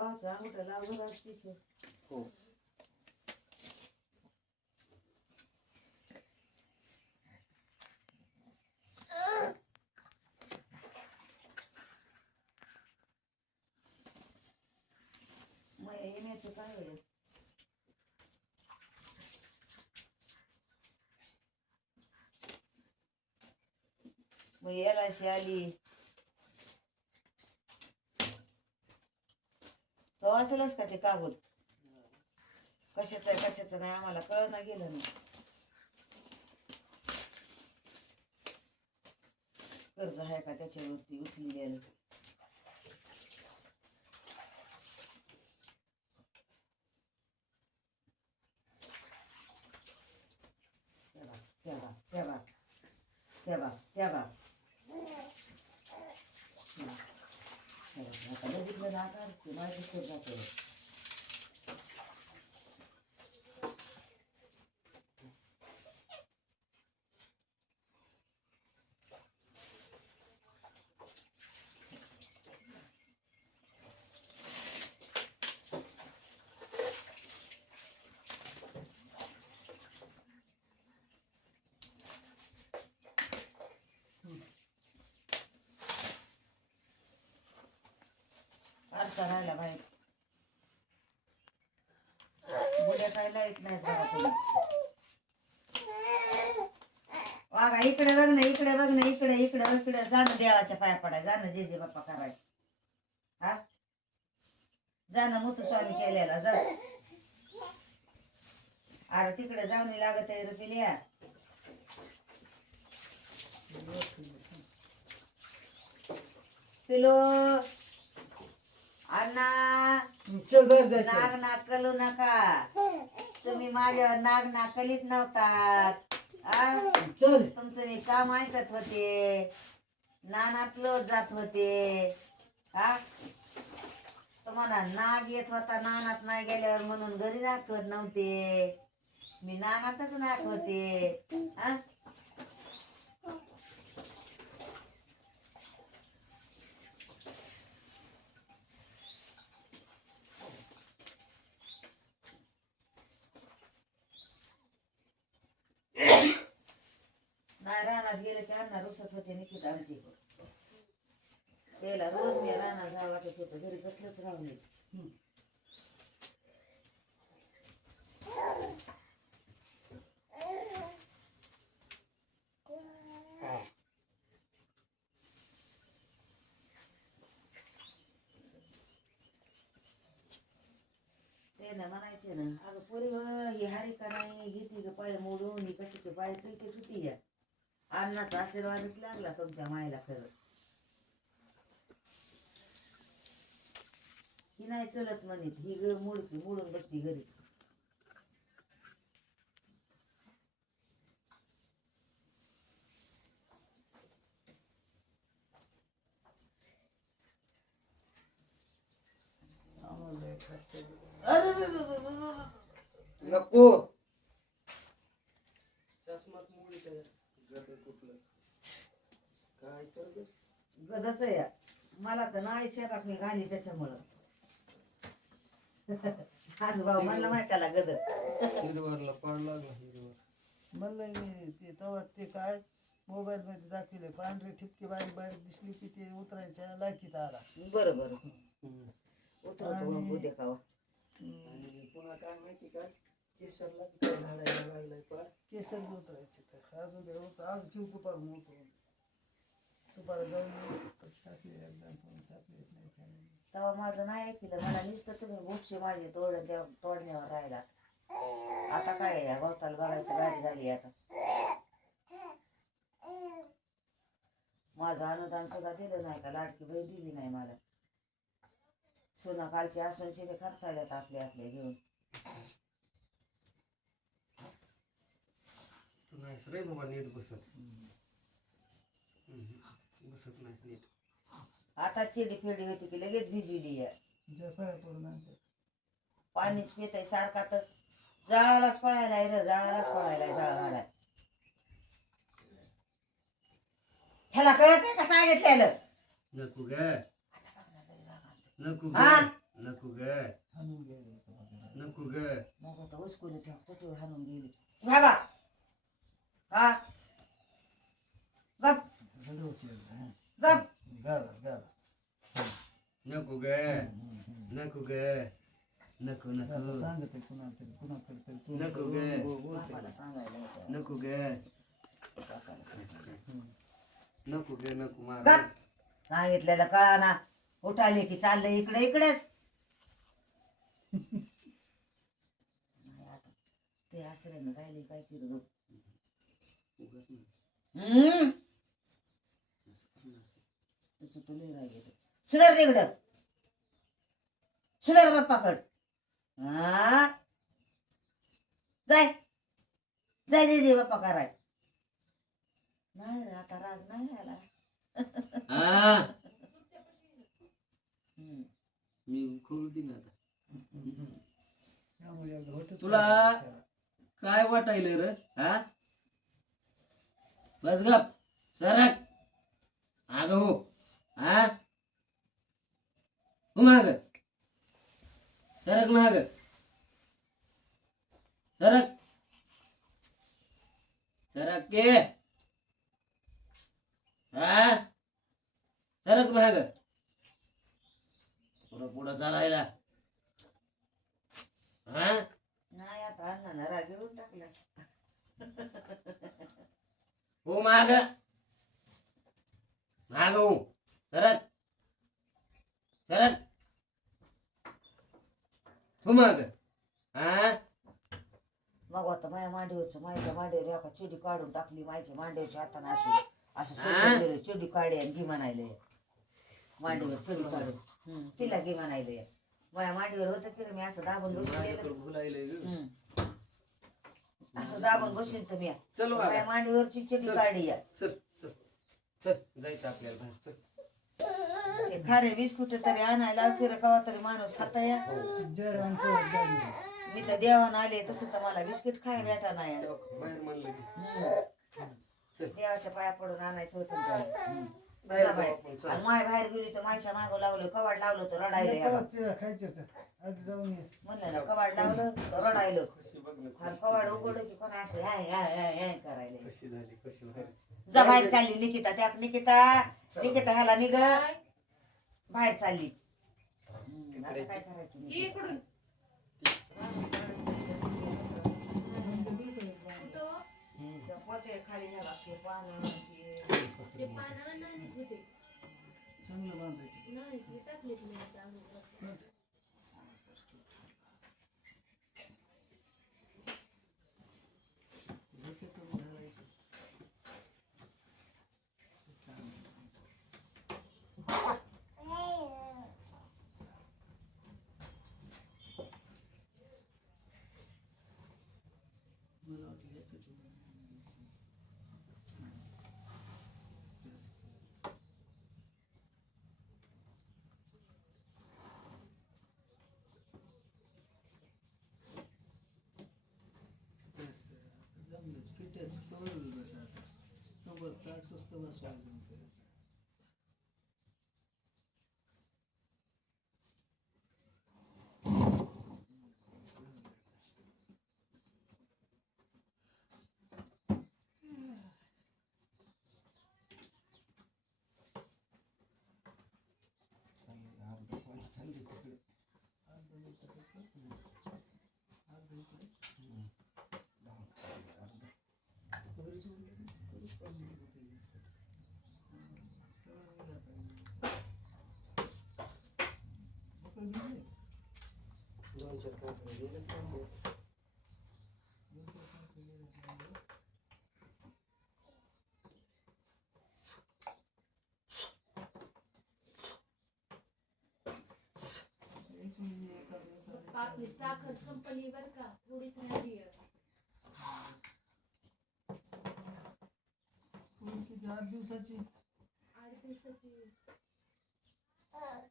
भावाच्या अंगठा लागून असतीस हो मग येण्याचं काय होईल मग याला अशी आली वाचलंच का ते कागद? कशाचं आहे कशाचं नाही आम्हाला कळना गेलं ना कर्ज आहे का त्याच्यावरती उचलेलं त्या बा त्या बा त्या बा त्या बा आता बघितलं ना आता ते माझ्या दिसत जाते आरसा राहिला बाहेर. बुड्या काय लाइट नाहीत बघा वागा इकडे बघ ना इकडे बघ ना इकडे इकडे इकडे. जाणं देवाच्या पाया पडाय जाणं जे जे बाप्पा कराय हा? जाणं मुतू स्वामी केलेला जा. अरे तिकडे जाऊन लागत आहे रुपिलिया पिलो. अण्णा चल बाहेर जायचं नाग नाकलू नका. तुम्ही माझ्यावर नाग नाकलीत नव्हतात. आ? चल. तुमचं मी काम ऐकत होते. नानातलं जात होते. हा तुम्हाला नाग येत होता नानात नाही गेल्यावर म्हणून घरी राहत नव्हते. मी नानातच राहत होते. हा नाही रानात गेले की अण्णा रुसत होते आमची त्याला रोज मी रानात जावं वाटत होतं घरी कसलंच राहू नये म्हणायचे ना अगं पोरी ग, ही हारी का नाही? घेते का पाय मोडून ही कशाचे पाय चलते होती या. अण्णाचा आशीर्वादच लागला तुमच्या मायला खरं. ही नाही चलत म्हणत ही ग मोडकी मोडून बसली घरीच अरे रे रे रे रे रे रे. नको काय तर ते? गदच या. मला तर नाळीच्या बातमी घाली त्याच्यामुळं. आज भाऊ म्हणलं माहिती त्याला गद हिरवरला पाड लागला हिरवर. म्हणलं मी ते तेव्हा ते काय मोबाईल मध्ये दाखवले पांढरे ठिपके बारीक बारीक दिसली की ते उतरायच्या लाकीत आला. बरं बरं. उतरवतो बापू देखावा आणि पुन्हा काय माहिती काय केसरला काय झाडायला लागलाय केसर बी उतरायचे तर. अजून ते उत- आज घेऊ दुपारून उतरून. जाऊन टाकली पण टाकली नाही. तेव्हा माझं नाही ऐकलं. मला नुसतं तुम्ही बुकशी माझे तोड द्या तोडण्यावर राहिला आता काय आहे, या गवताला बघायची गाडी झाली आता? माझं अनुदान सुद्धा दिलं नाही का? लाडकी बाई दिली नाही मला. सोना कालची असून शिने खर्चायल्यात आपले आपले घेऊन. तू नाहीस रे बाबा नीट बसत. बसत नाहीस नीट. आता चिडी फेडी होती की लगेच भिजविली या पडून आणते. पाणीच पित आहे सारखा तर. जाळालाच पळायला आहे रे जाळालाच पळायला आहे जाळ घालाय. ह्याला कळत आहे का सांगितलेलं? नको ग. नको ग. हा? नको ग. हाणून गेले. नको ग. मग आता उचकून ठेवतो तू हाणून गेली. हा गप रडवची आहे, हं. गप नको ग. नको ग. नको नको. सांगत नको ग. हो. नको. ग. नको ग नको मार. गप. सांगितलेलं कळा ना उठाले की चाललंय इकडे इकडेच. ते आसऱ्यानं राहिले काय नाही. हम्म? सुधार तिकडं सुधार बाप्पाकड. हा? जाय. जाय जाय जाय बाप्पा कराय. नाही रे आता राग नाही आला. हा? हम्म. मी खोलू दे ना आता. तुला-. काय वाटायलं र? हा? बस गप. सरक. आग हो. हा? माग सरक माग सरक सरक के। हा? सरक माग पुढं पुढं चालायला हा? नाही आता राग येऊन टाकला। हो माग माग हो सरक सरक हो माग. हा? मग आता माझ्या मांडीवरचं माझ्या मांडीवर एका चिडी काढून टाकली माझ्या मांडीवरच्या हाताने अशी असं सोडून दिलं चिडी काढी आणि घी म्हणायले. मांडीवर चिडी काढून. हम्म, तिला घी म्हणायले. माझ्या मांडीवर होतं की रे मी असं दाबून बसलेलं. हम्म. असं दाबून बसेल तर मी चल माझ्या वागा. मांडीवरची चिडी चल. काढली या. चल चल. चल जायचं आपल्याला बाहेर. चल. ते खारे बिस्कुट तरी आणायला फिर कवा तरी माणूस खाता या. मी तर देवानं आले तसं तर मला बिस्किट खाय भेटा नाही. चल. देवाच्या पाया पडून आणायचं होतं त्याला. बाहेर जा जाऊ बाहेर. आपण चल आणि माय बाहेर गेली तर मायच्या मागं लावलं कवाड लावलं तर रडायलं याला. खायचं जाऊन ये म्हणलं ना कवाड लावलं तर रडायलं कशी बघ ना आणि कवाड उघडलं की कोणा असं ह्या ह्या ह्या ह्या करायला कशी झाली कशी झाली जा बाहेर चालली निकिता त्या निकिता निकिता ह्याला निघ. बाहेर चालली. हम्म, आता काय करायचं निकिता? इकडून. त्या पोते खाली ह्या बाकी पानं. ते पानं नाही होते चांगलं बांधायचं. नाही ते आता. होते करून घालायचं मला वाटलं ह्याच्यातून बस, आता जमलंच पिठ्याच कवर होईल बस आता कवर टाकतोच तर बसवायचं मग ते. चालली अर्धा पाऊण साखर संपली बर किती आठ दिवसाची आठ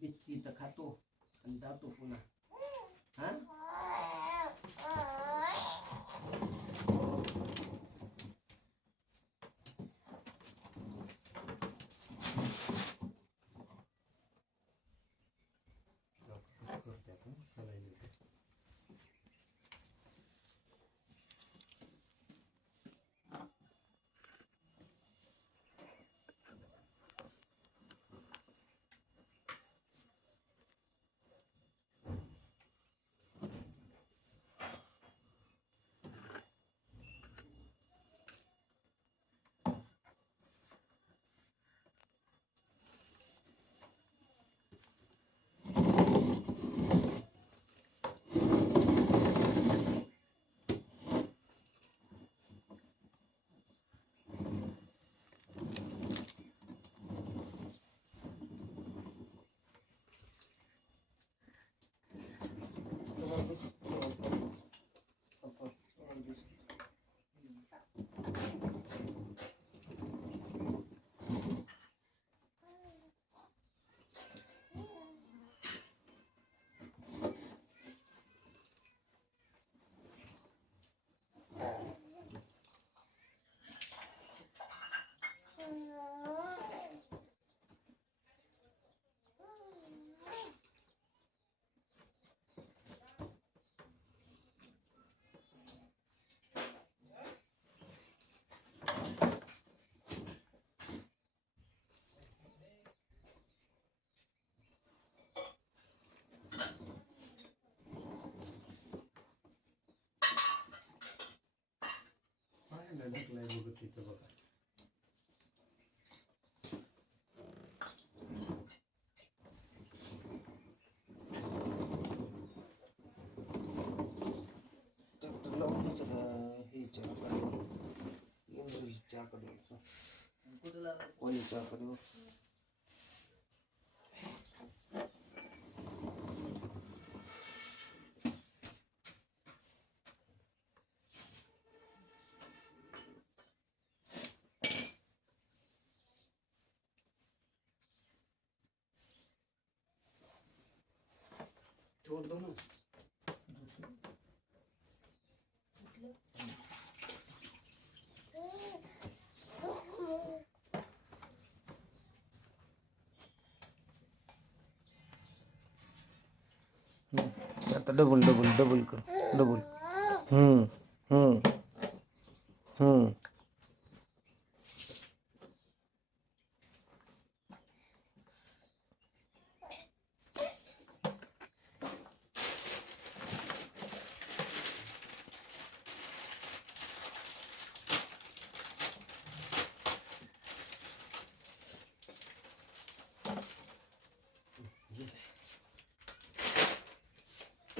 आता मी बिस्ती तर खातो आणि जातो पुन्हा हा तुम्हाला बस- पप्पा, तुम्हाला बस. ढकलाय बघत तिथं बघा. ट्रॅक्टर लावून हे चहाकडे इंग्रजी लावायचं? कोणी चहाकडे ठेवतो ना आता डबल डबल डबल कर डबल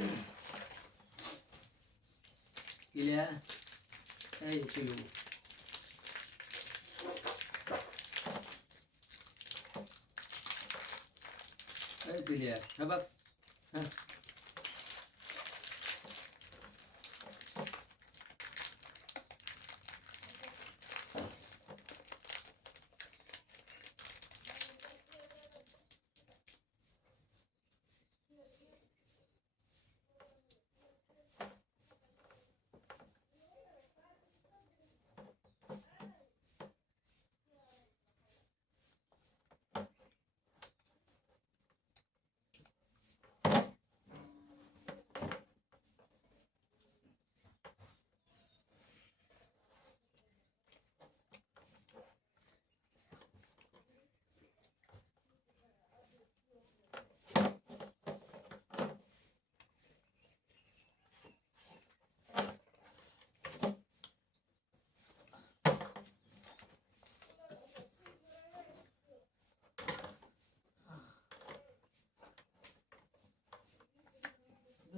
हम्म हम्म हम्म पिल्या काय पिलू काय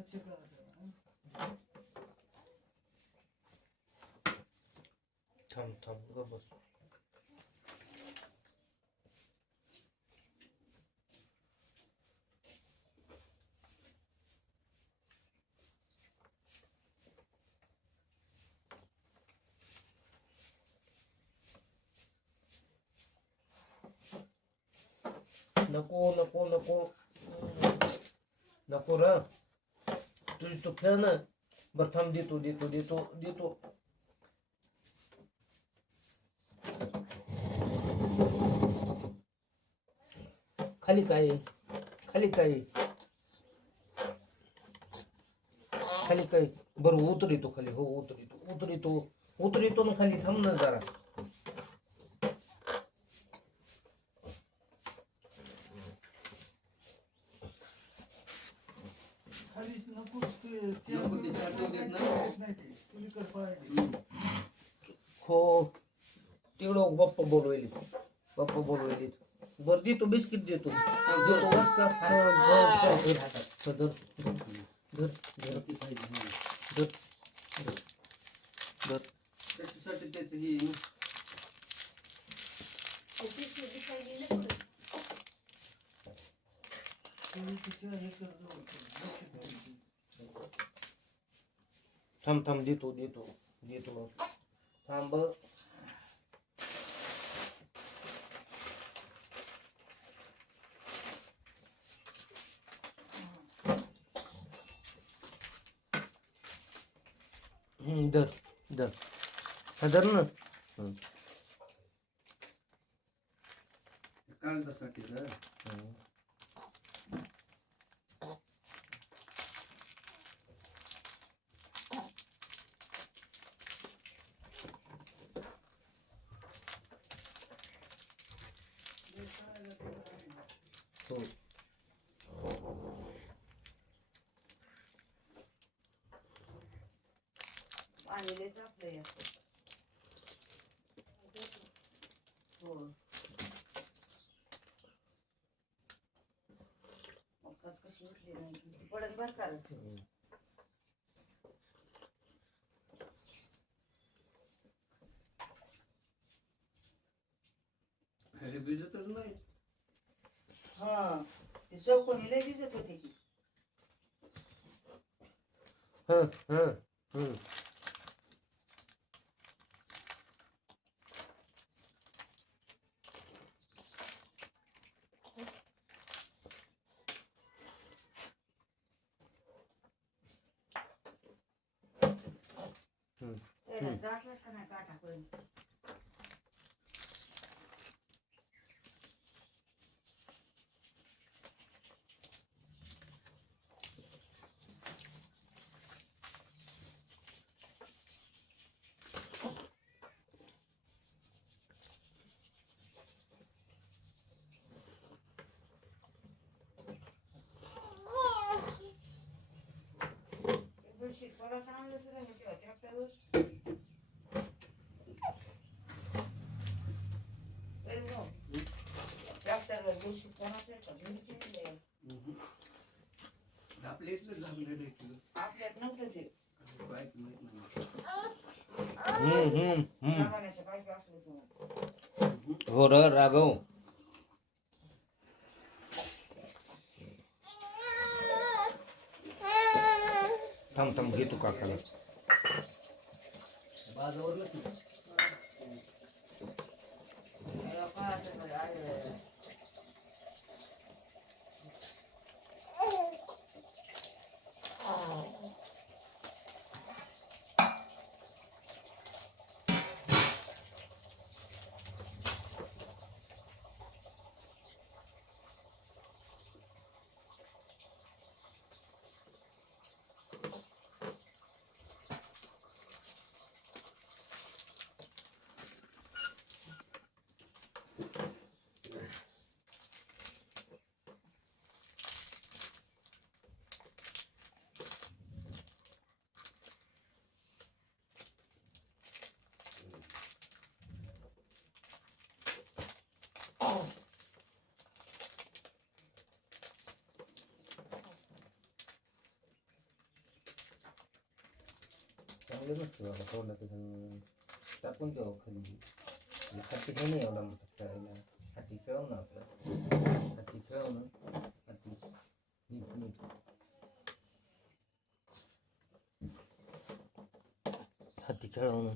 पिल्या हा बघ हा लक्ष करा जरा, हं. थांब थांब ग बस नको नको नको नको र तुझी तू बरं थांब देतो देतो देतो देतो. खाली काय खाली काय खाली काय? बरं उतर येतो खाली हो उतर येतो उतर येतो उतर येतो ना खाली थांब ना जरा खालीच नको ते ते नको ते चार डोळे आहेत ना. नाही ते पलीकडे पळायले. हो तेवढं बाप्पा बोलवली बाप्पा बोलवली बरं देतो बिस्किट देतो देतो बस का? हा, बस, चल, धर, धर, धर, धर, धर, धर, धर. त्याच्यासाठी त्याचं हे आहे ना. ते पिशवी दिसायली नाही पुढे. तुम्ही ह्याच्यावर जाऊ, लक्ष द्यायचं. थांब थांब देतो देतो देतो. थांब हम्म, धर धर हा, धर ना कागदासाठी रे. हम्म. हो पाणी तापलंय आता. हो मकाच कशी उठली नाही बर का हे भिजतच नाही हा ते चौकोनी लय भिजत होते की. हा हा. মাঝখানে কাটা করে Bullshit. हो र राघव। थांब थांब घेतो काकाला बाजावरच चांगले नसते बाबा थोडं तिथं टाकून ठेवा खाली हाती खेळ नाही एवढा मोठा खेळायला हाती खेळव ना आपलं हाती खेळव ना हाती नीट नीट हाती खेळव ना